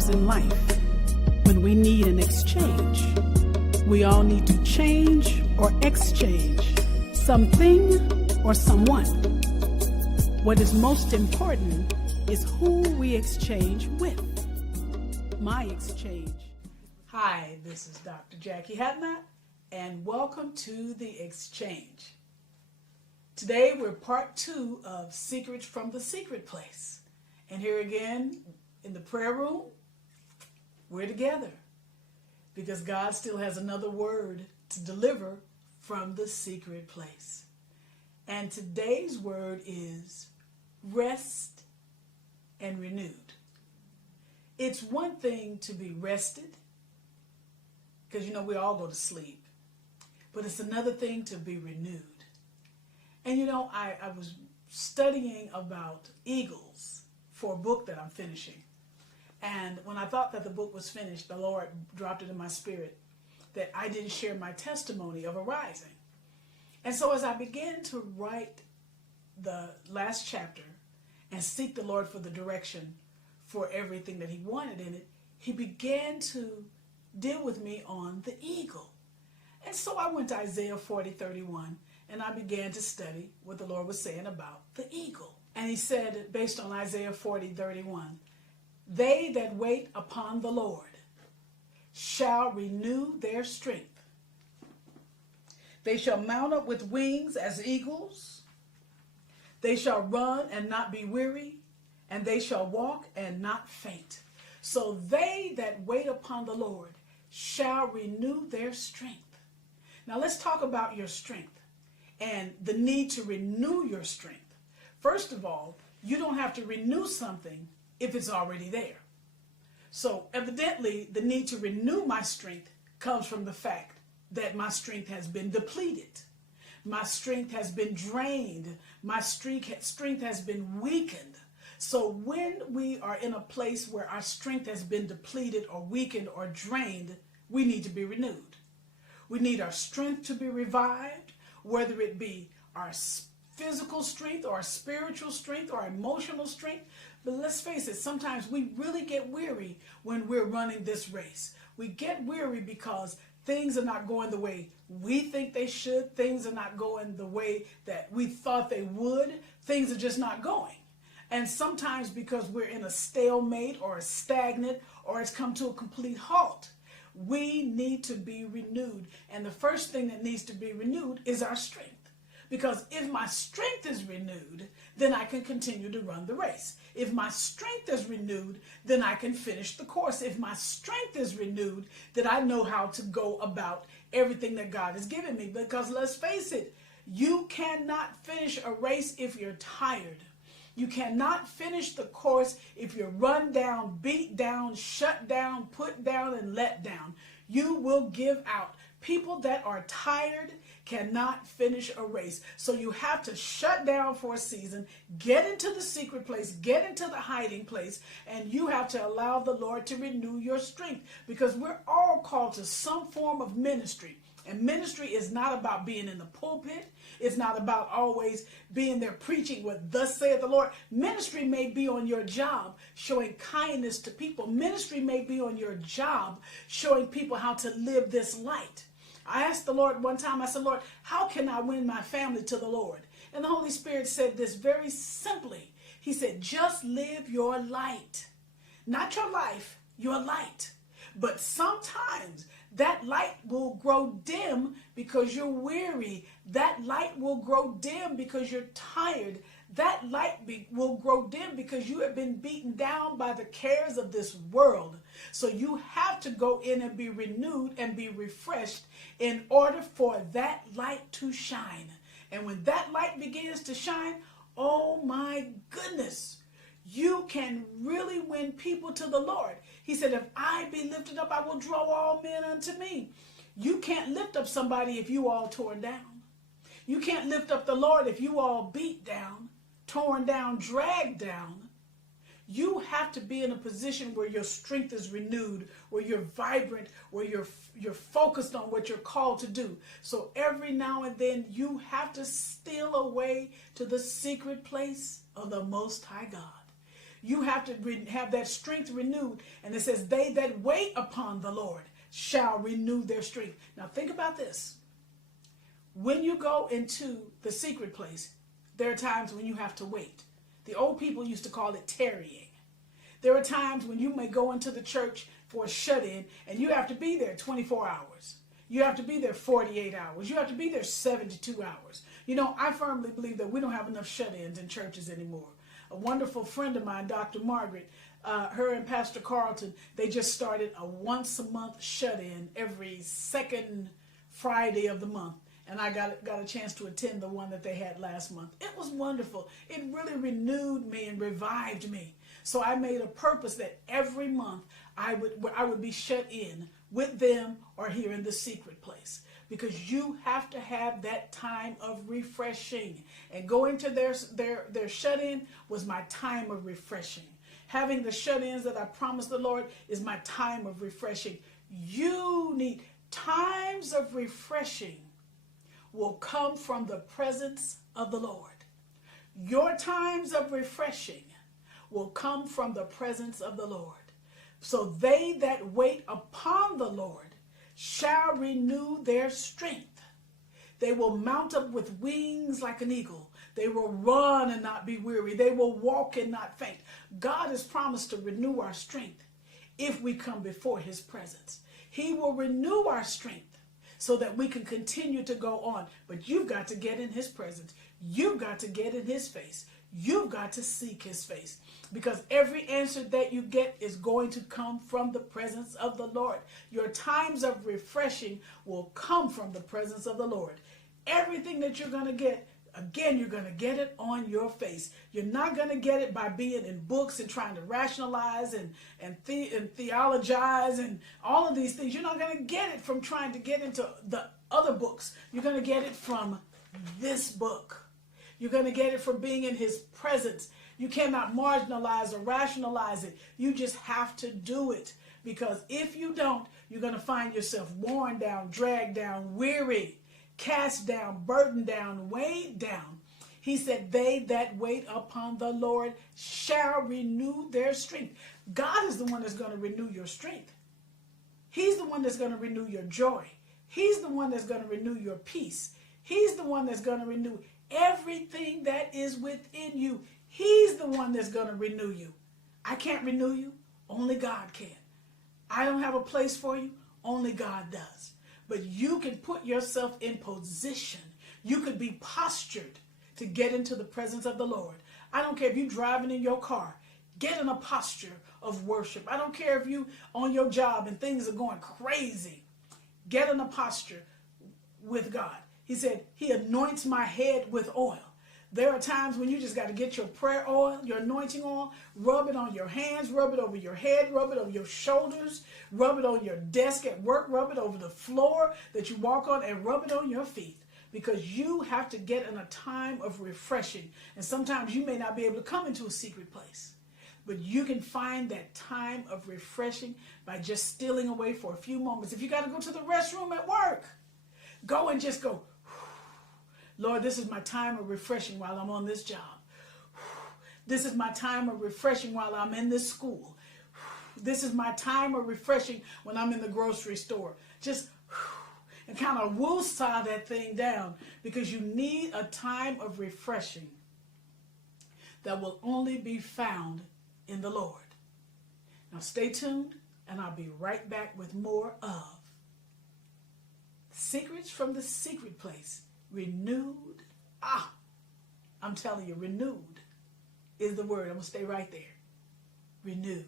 times in life when we need an exchange. We all need to change or exchange something or someone. What is most important is who we exchange with. My exchange. Hi, this is Dr. Jacquie Hadnot, and welcome to The Exchange. Today we're part 2 of Secrets from the Secret Place. And here again in the prayer room, we're together because God still has another word to deliver from the secret place. And today's word is rest and renewed. It's one thing to be rested, because we all go to sleep, but it's another thing to be renewed. And I was studying about eagles for a book that I'm finishing. And when I thought that the book was finished, the Lord dropped it in my spirit that I didn't share my testimony of arising. And so as I began to write the last chapter and seek the Lord for the direction for everything that he wanted in it, he began to deal with me on the eagle. And so I went to Isaiah 40:31 and I began to study what the Lord was saying about the eagle. And he said, based on Isaiah 40:31, they that wait upon the Lord shall renew their strength. They shall mount up with wings as eagles. They shall run and not be weary, and they shall walk and not faint. So they that wait upon the Lord shall renew their strength. Now let's talk about your strength and the need to renew your strength. First of all, you don't have to renew something if it's already there. So evidently, the need to renew my strength comes from the fact that my strength has been depleted. My strength has been drained. My strength has been weakened. So when we are in a place where our strength has been depleted or weakened or drained, we need to be renewed. We need our strength to be revived, whether it be our physical strength or our spiritual strength or our emotional strength. But let's face it, sometimes we really get weary when we're running this race. We get weary because things are not going the way we think they should. Things are not going the way that we thought they would. Things are just not going. And sometimes because we're in a stalemate or a stagnant or it's come to a complete halt, we need to be renewed. And the first thing that needs to be renewed is our strength. Because if my strength is renewed, then I can continue to run the race. If my strength is renewed, then I can finish the course. If my strength is renewed, then I know how to go about everything that God has given me. Because let's face it, you cannot finish a race if you're tired. You cannot finish the course if you're run down, beat down, shut down, put down, and let down. You will give out. People that are tired cannot finish a race. So you have to shut down for a season, get into the secret place, get into the hiding place, and you have to allow the Lord to renew your strength, because we're all called to some form of ministry. And ministry is not about being in the pulpit. It's not about always being there preaching what thus saith the Lord. Ministry may be on your job showing kindness to people. Ministry may be on your job showing people how to live this light. I asked the Lord one time, I said, Lord, how can I win my family to the Lord? And the Holy Spirit said this very simply. He said, just live your light. Not your life, your light. But sometimes that light will grow dim because you're weary. That light will grow dim because you're tired. That light will grow dim because you have been beaten down by the cares of this world. So you have to go in and be renewed and be refreshed in order for that light to shine. And when that light begins to shine, oh my goodness, you can really win people to the Lord. He said, if I be lifted up, I will draw all men unto me. You can't lift up somebody if you all torn down. You can't lift up the Lord if you all beat down, torn down, dragged down. You have to be in a position where your strength is renewed, where you're vibrant, where you're focused on what you're called to do. So every now and then you have to steal away to the secret place of the Most High God. You have to have that strength renewed. And it says, they that wait upon the Lord shall renew their strength. Now think about this. When you go into the secret place, there are times when you have to wait. The old people used to call it tarrying. There are times when you may go into the church for a shut-in and you have to be there 24 hours. You have to be there 48 hours. You have to be there 72 hours. You know, I firmly believe that we don't have enough shut-ins in churches anymore. A wonderful friend of mine, Dr. Margaret, her and Pastor Carlton, they just started a once-a-month shut-in every second Friday of the month. And I got a chance to attend the one that they had last month. It was wonderful. It really renewed me and revived me. So I made a purpose that every month I would be shut in with them or here in the secret place. Because you have to have that time of refreshing. And going to their shut-in was my time of refreshing. Having the shut-ins that I promised the Lord is my time of refreshing. You need times of refreshing will come from the presence of the Lord. Your times of refreshing will come from the presence of the Lord. So they that wait upon the Lord shall renew their strength. They will mount up with wings like an eagle. They will run and not be weary. They will walk and not faint. God has promised to renew our strength if we come before his presence. He will renew our strength so that we can continue to go on. But you've got to get in his presence. You've got to get in his face. You've got to seek his face, because every answer that you get is going to come from the presence of the Lord. Your times of refreshing will come from the presence of the Lord. Everything that you're going to get, again, you're going to get it on your face. You're not going to get it by being in books and trying to rationalize and theologize and all of these things. You're not going to get it from trying to get into the other books. You're going to get it from this book. You're going to get it from being in his presence. You cannot marginalize or rationalize it. You just have to do it. Because if you don't, you're going to find yourself worn down, dragged down, weary, cast down, burdened down, weighed down. He said, they that wait upon the Lord shall renew their strength. God is the one that's going to renew your strength. He's the one that's going to renew your joy. He's the one that's going to renew your peace. He's the one that's going to renew everything that is within you. He's the one that's going to renew you. I can't renew you. Only God can. I don't have a place for you. Only God does. But you can put yourself in position. You could be postured to get into the presence of the Lord. I don't care if you're driving in your car. Get in a posture of worship. I don't care if you on your job and things are going crazy. Get in a posture with God. He said, he anoints my head with oil. There are times when you just got to get your prayer oil, your anointing oil, rub it on your hands, rub it over your head, rub it over your shoulders, rub it on your desk at work, rub it over the floor that you walk on, and rub it on your feet. Because you have to get in a time of refreshing. And sometimes you may not be able to come into a secret place. But you can find that time of refreshing by just stealing away for a few moments. If you got to go to the restroom at work, go and just go, Lord, this is my time of refreshing while I'm on this job. This is my time of refreshing while I'm in this school. This is my time of refreshing when I'm in the grocery store. Just and kind of woosah that thing down, because you need a time of refreshing that will only be found in the Lord. Now stay tuned, and I'll be right back with more of Secrets from the Secret Place. Renewed. I'm telling you, renewed is the word. I'm going to stay right there. Renewed.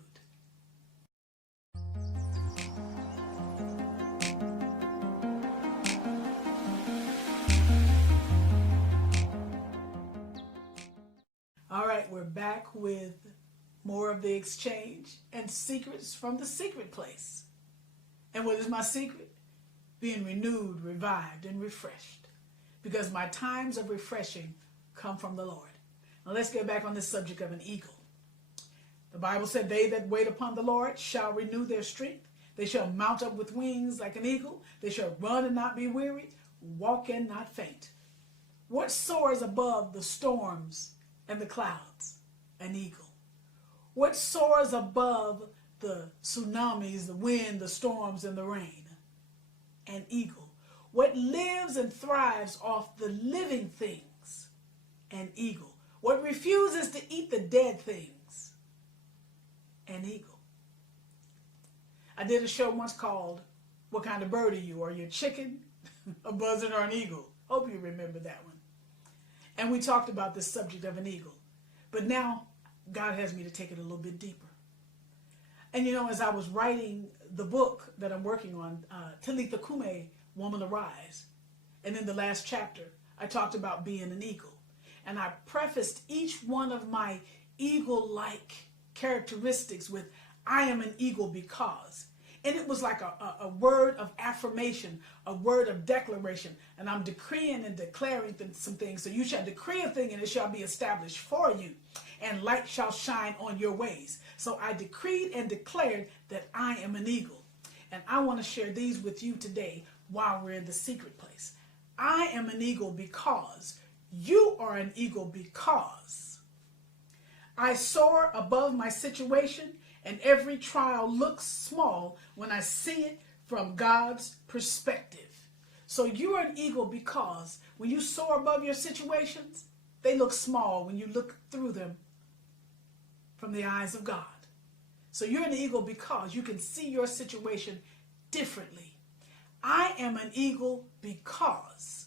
All right, we're back with more of the exchange and secrets from the secret place. And what is my secret? Being renewed, revived, and refreshed. Because my times of refreshing come from the Lord. Now let's get back on this subject of an eagle. The Bible said, they that wait upon the Lord shall renew their strength. They shall mount up with wings like an eagle. They shall run and not be weary, walk and not faint. What soars above the storms and the clouds? An eagle. What soars above the tsunamis, the wind, the storms, and the rain? An eagle. What lives and thrives off the living things? An eagle. What refuses to eat the dead things? An eagle. I did a show once called What Kind of Bird Are You? Are you a chicken, a buzzard, or an eagle? Hope you remember that one. And we talked about the subject of an eagle. But now God has me to take it a little bit deeper. And you know, as I was writing the book that I'm working on, Talitha Kume, Woman Arise, and in the last chapter, I talked about being an eagle. And I prefaced each one of my eagle-like characteristics with, I am an eagle because. And it was like a word of affirmation, a word of declaration. And I'm decreeing and declaring some things. So you shall decree a thing and it shall be established for you. And light shall shine on your ways. So I decreed and declared that I am an eagle. And I want to share these with you today while we're in the secret place. I am an eagle because you are an eagle because I soar above my situation. And every trial looks small when I see it from God's perspective. So you are an eagle because when you soar above your situations, they look small when you look through them from the eyes of God. So you're an eagle because you can see your situation differently. I am an eagle because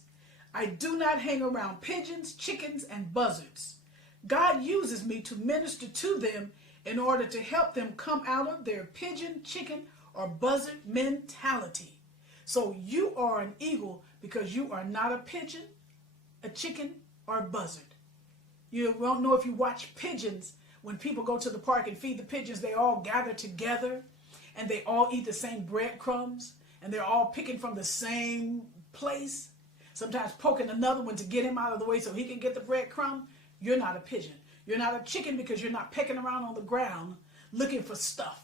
I do not hang around pigeons, chickens, and buzzards. God uses me to minister to them in order to help them come out of their pigeon, chicken, or buzzard mentality. So you are an eagle because you are not a pigeon, a chicken, or a buzzard. You don't know if you watch pigeons, when people go to the park and feed the pigeons, they all gather together and they all eat the same breadcrumbs and they're all picking from the same place, sometimes poking another one to get him out of the way so he can get the breadcrumb. You're not a pigeon. You're not a chicken because you're not pecking around on the ground looking for stuff.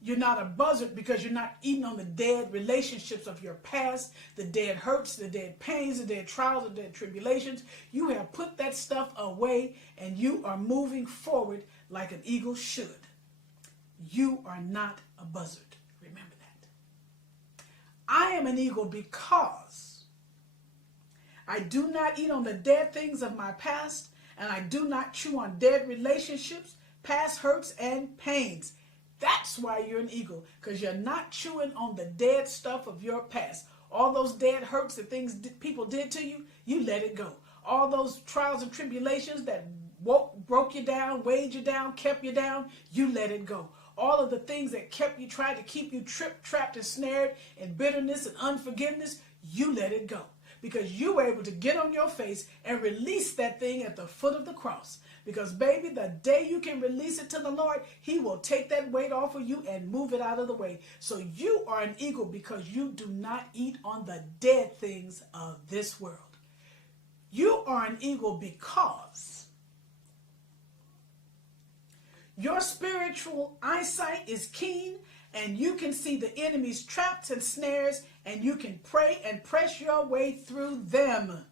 You're not a buzzard because you're not eating on the dead relationships of your past, the dead hurts, the dead pains, the dead trials, the dead tribulations. You have put that stuff away and you are moving forward like an eagle should. You are not a buzzard. Remember that. I am an eagle because I do not eat on the dead things of my past, and I do not chew on dead relationships, past hurts, and pains. That's why you're an eagle, because you're not chewing on the dead stuff of your past. All those dead hurts, the things people did to you, you let it go. All those trials and tribulations that broke you down, weighed you down, kept you down, you let it go. All of the things that tried to keep you tripped, trapped, and snared in bitterness and unforgiveness, you let it go. Because you were able to get on your face and release that thing at the foot of the cross. Because, baby, the day you can release it to the Lord, he will take that weight off of you and move it out of the way. So you are an eagle because you do not eat on the dead things of this world. You are an eagle because your spiritual eyesight is keen and you can see the enemy's traps and snares and you can pray and press your way through them.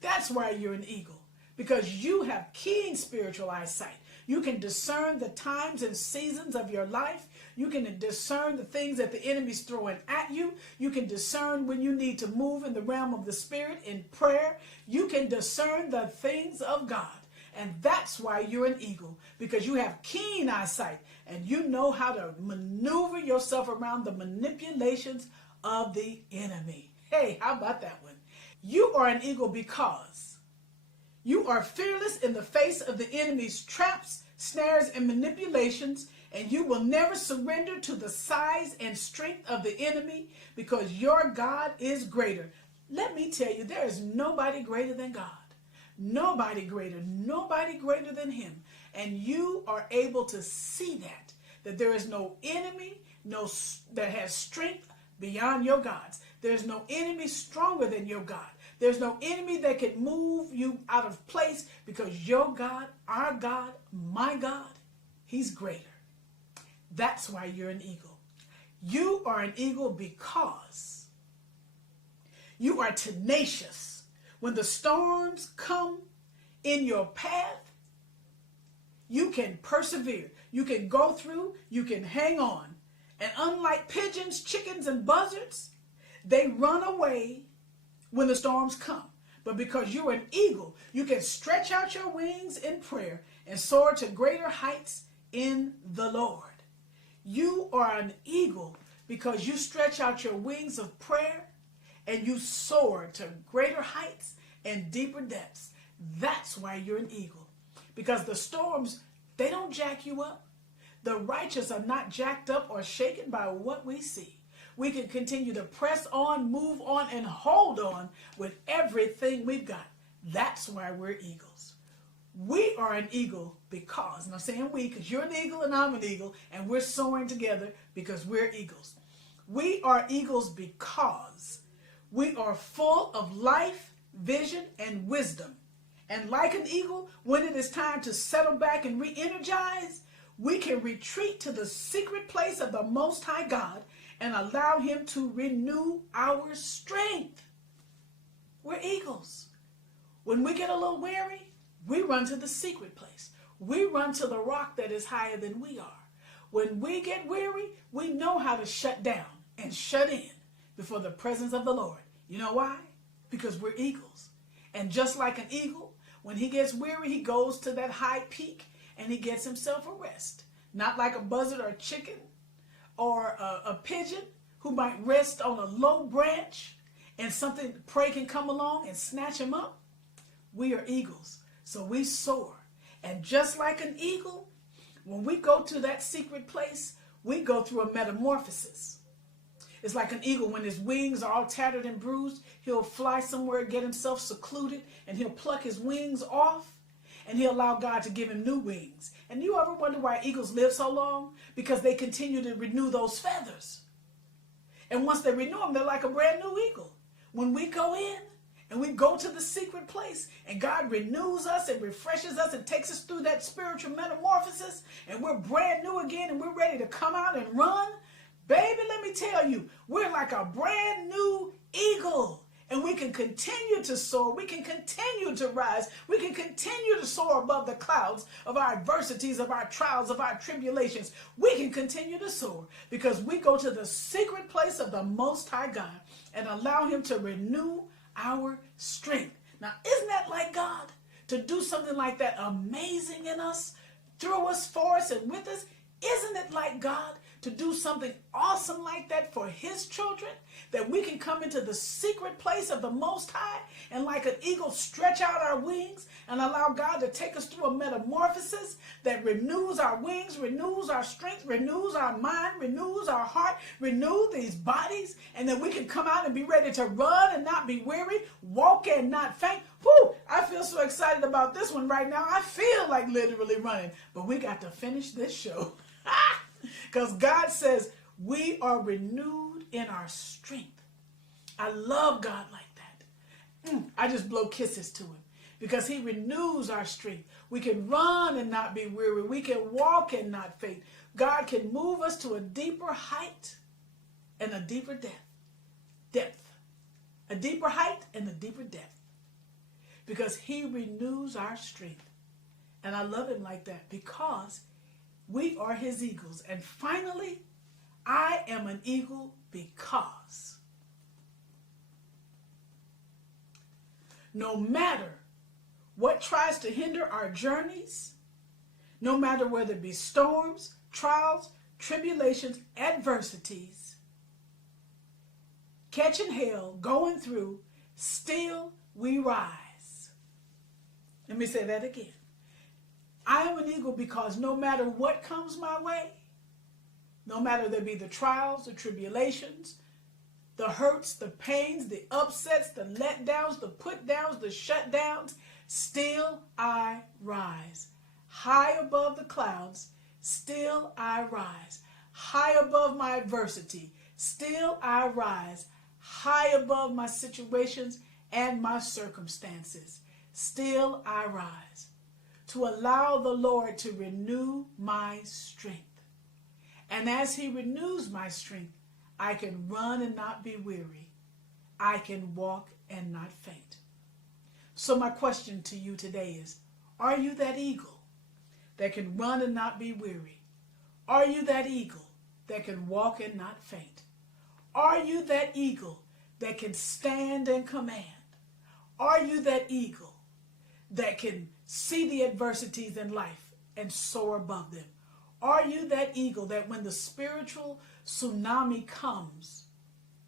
That's why you're an eagle. Because you have keen spiritual eyesight. You can discern the times and seasons of your life. You can discern the things that the enemy's throwing at you. You can discern when you need to move in the realm of the spirit in prayer. You can discern the things of God. And that's why you're an eagle. Because you have keen eyesight. And you know how to maneuver yourself around the manipulations of the enemy. Hey, how about that one? You are an eagle because you are fearless in the face of the enemy's traps, snares, and manipulations, and you will never surrender to the size and strength of the enemy because your God is greater. Let me tell you, there is nobody greater than God. Nobody greater than him. And you are able to see that there is no enemy that has strength beyond your God's. There's no enemy stronger than your God. There's no enemy that can move you out of place because your God, our God, my God, he's greater. That's why you're an eagle. You are an eagle because you are tenacious. When the storms come in your path, you can persevere. You can go through. You can hang on. And unlike pigeons, chickens, and buzzards, they run away when the storms come. But because you're an eagle, you can stretch out your wings in prayer and soar to greater heights in the Lord. You are an eagle because you stretch out your wings of prayer and you soar to greater heights and deeper depths. That's why you're an eagle. Because the storms, they don't jack you up. The righteous are not jacked up or shaken by what we see. We can continue to press on, move on, and hold on with everything we've got. That's why we're eagles. We are an eagle because, and I'm saying we because you're an eagle and I'm an eagle, and we're soaring together because we're eagles. We are eagles because we are full of life, vision, and wisdom. And like an eagle, when it is time to settle back and re-energize, we can retreat to the secret place of the Most High God and allow him to renew our strength. We're eagles. When we get a little weary, we run to the secret place. We run to the rock that is higher than we are. When we get weary, we know how to shut down and shut in before the presence of the Lord. You know why? Because we're eagles. And just like an eagle, when he gets weary, he goes to that high peak and he gets himself a rest. Not like a buzzard or a chicken or a pigeon who might rest on a low branch and something prey can come along and snatch him up. We are eagles, so we soar. And just like an eagle, when we go to that secret place, we go through a metamorphosis. It's like an eagle when his wings are all tattered and bruised. He'll fly somewhere, get himself secluded, and he'll pluck his wings off, and he'll allow God to give him new wings. And you ever wonder why eagles live so long? Because they continue to renew those feathers. And once they renew them, they're like a brand new eagle. When we go in and we go to the secret place and God renews us and refreshes us and takes us through that spiritual metamorphosis and we're brand new again and we're ready to come out and run, baby, let me tell you, we're like a brand new eagle. And we can continue to soar. We can continue to rise. We can continue to soar above the clouds of our adversities, of our trials, of our tribulations. We can continue to soar because we go to the secret place of the Most High God and allow him to renew our strength. Now, isn't that like God? To do something like that amazing in us, through us, for us, and with us? Isn't it like God to do something awesome like that for his children? That we can come into the secret place of the Most High and like an eagle stretch out our wings and allow God to take us through a metamorphosis that renews our wings, renews our strength, renews our mind, renews our heart, renew these bodies, and then we can come out and be ready to run and not be weary, walk and not faint. Whew, I feel so excited about this one right now. I feel like literally running, but we got to finish this show. Because God says we are renewed in our strength. I love God like that. I just blow kisses to him because he renews our strength. We can run and not be weary. We can walk and not faint. God can move us to a deeper height and a deeper depth. A deeper height and a deeper depth. Because he renews our strength. And I love him like that because we are his eagles. And finally, I am an eagle because no matter what tries to hinder our journeys, no matter whether it be storms, trials, tribulations, adversities, catching hell, going through, still we rise. Let me say that again. I am an eagle because no matter what comes my way, no matter there be the trials, the tribulations, the hurts, the pains, the upsets, the letdowns, the put downs, the shutdowns, still I rise. High above the clouds, still I rise. High above my adversity, still I rise. High above my situations and my circumstances, still I rise. To allow the Lord to renew my strength. And as he renews my strength, I can run and not be weary. I can walk and not faint. So my question to you today is, are you that eagle that can run and not be weary? Are you that eagle that can walk and not faint? Are you that eagle that can stand and command? Are you that eagle that can see the adversities in life and soar above them? Are you that eagle that when the spiritual tsunami comes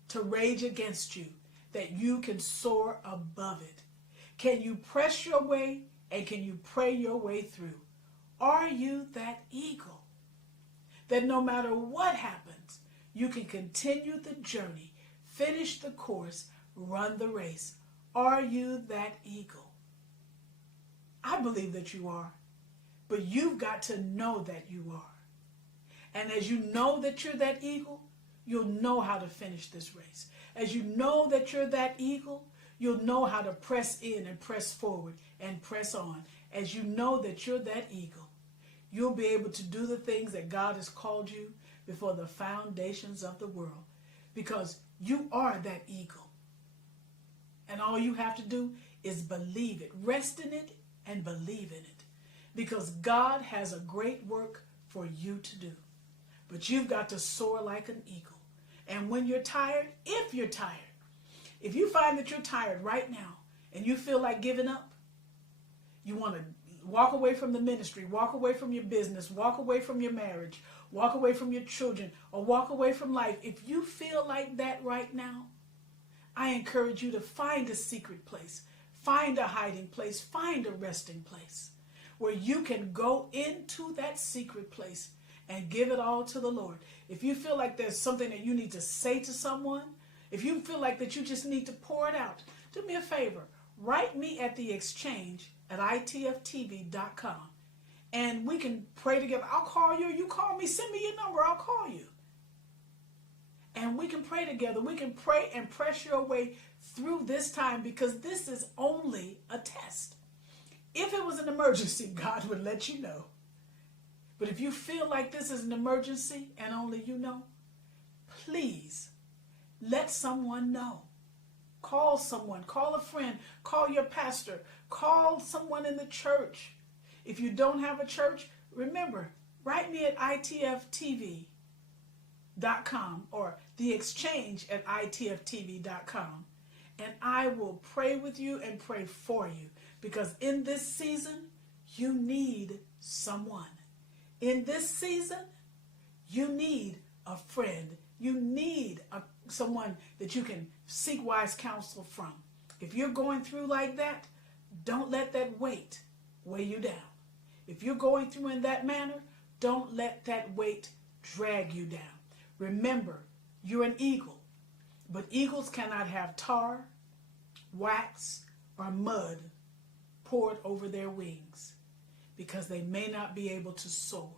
to rage against you, that you can soar above it? Can you press your way and can you pray your way through? Are you that eagle that no matter what happens, you can continue the journey, finish the course, run the race? Are you that eagle? I believe that you are, but you've got to know that you are. And as you know that you're that eagle, you'll know how to finish this race. As you know that you're that eagle, you'll know how to press in and press forward and press on. As you know that you're that eagle, you'll be able to do the things that God has called you before the foundations of the world, because you are that eagle. And all you have to do is believe it, rest in it, and believe in it, because God has a great work for you to do. But you've got to soar like an eagle. And when you're tired, if you're tired, if you find that you're tired right now and you feel like giving up, you want to walk away from the ministry, walk away from your business, walk away from your marriage, walk away from your children, or walk away from life. If you feel like that right now, I encourage you to find a secret place, find a hiding place, find a resting place where you can go into that secret place and give it all to the Lord. If you feel like there's something that you need to say to someone, if you feel like that you just need to pour it out, do me a favor. Write me at the exchange at itftv.com and we can pray together. I'll call you, you call me, send me your number, I'll call you. And we can pray together. We can pray and press your way through this time, because this is only a test. If it was an emergency, God would let you know. But if you feel like this is an emergency and only you know, please let someone know. Call someone, call a friend, call your pastor, call someone in the church. If you don't have a church, remember, write me at itftv.com or the exchange at itftv.com, and I will pray with you and pray for you, because in this season, you need someone. In this season, you need a friend. You need someone that you can seek wise counsel from. If you're going through like that, don't let that weight weigh you down. If you're going through in that manner, don't let that weight drag you down. Remember, you're an eagle, but eagles cannot have tar, wax, or mud poured over their wings, because they may not be able to soar.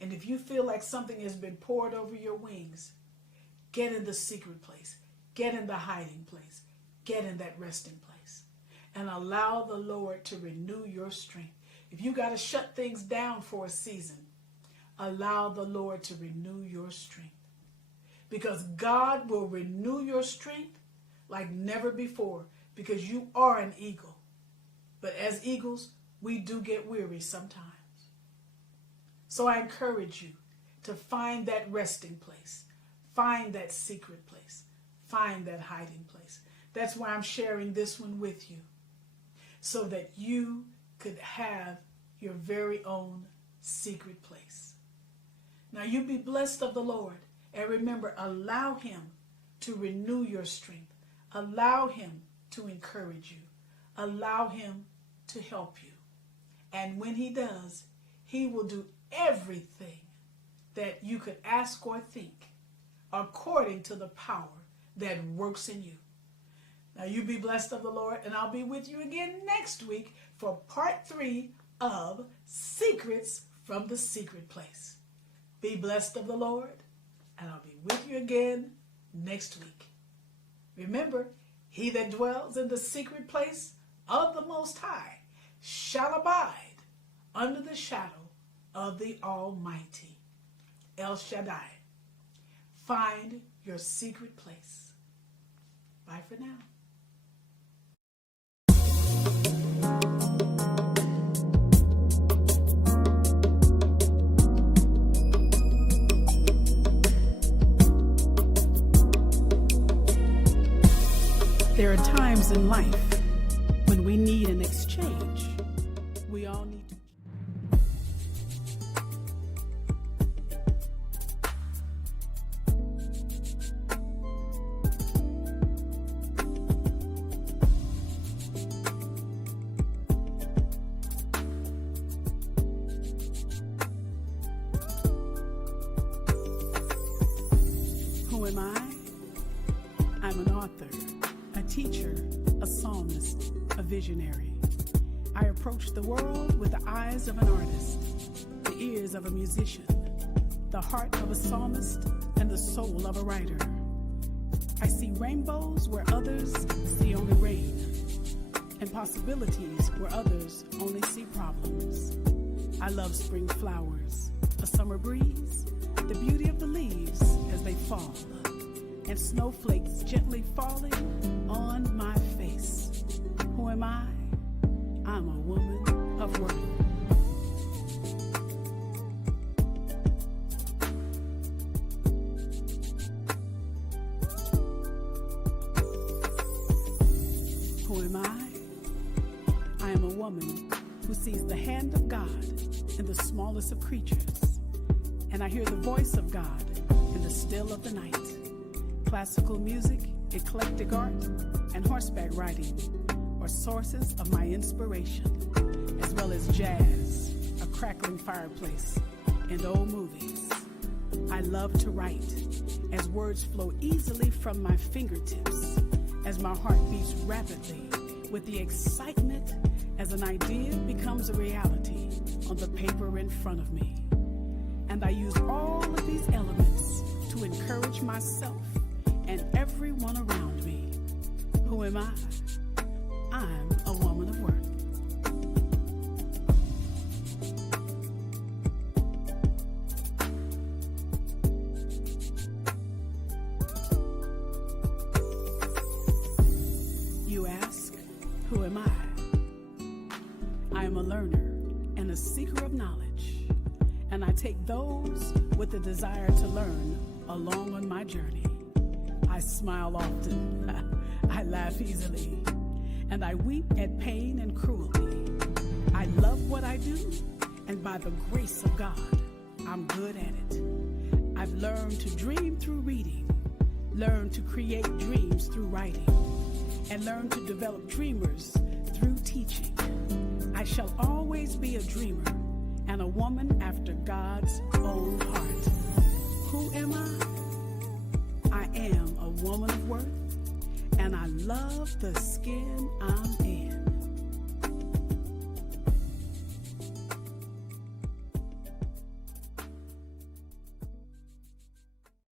And if you feel like something has been poured over your wings, get in the secret place, get in the hiding place, get in that resting place, and allow the Lord to renew your strength. If you got to shut things down for a season, allow the Lord to renew your strength, because God will renew your strength like never before, because you are an eagle. But as eagles, we do get weary sometimes. So I encourage you to find that resting place, find that secret place, find that hiding place. That's why I'm sharing this one with you, so that you could have your very own secret place. Now you be blessed of the Lord, and remember, allow him to renew your strength. Allow him to encourage you. Allow him to help you. And when he does, he will do everything that you could ask or think, according to the power that works in you. Now you be blessed of the Lord, and I'll be with you again next week for part 3 of Secrets from the Secret Place. Be blessed of the Lord, and I'll be with you again next week. Remember, he that dwells in the secret place of the Most High shall abide under the shadow of the Almighty. El Shaddai. Find your secret place. Bye for now. There are times in life when we need an exchange. We all need to. Who am I? I'm an author, a teacher, a psalmist, a visionary. I approach the world with the eyes of an artist, the ears of a musician, the heart of a psalmist, and the soul of a writer. I see rainbows where others see only rain, and possibilities where others only see problems. I love spring flowers, a summer breeze, the beauty of the leaves as they fall, and snowflakes gently falling on my face. Who am I? I'm a woman of worth. Who am I? I am a woman who sees the hand of God in the smallest of creatures, and I hear the voice of God in the still of the night. Classical music, eclectic art, and horseback riding are sources of my inspiration, as well as jazz, a crackling fireplace, and old movies. I love to write, as words flow easily from my fingertips, as my heart beats rapidly with the excitement as an idea becomes a reality on the paper in front of me. And I use all of these elements to encourage myself and everyone around me. Who am I? I'm a woman of worth. You ask, who am I? I am a learner and a seeker of knowledge, and I take those with the desire to learn along on my journey. I smile often, I laugh easily, and I weep at pain and cruelty. I love what I do, and by the grace of God, I'm good at it. I've learned to dream through reading, learned to create dreams through writing, and learned to develop dreamers through teaching. I shall always be a dreamer and a woman after God's own heart. Who am I? I am a woman of worth, and I love the skin I'm in.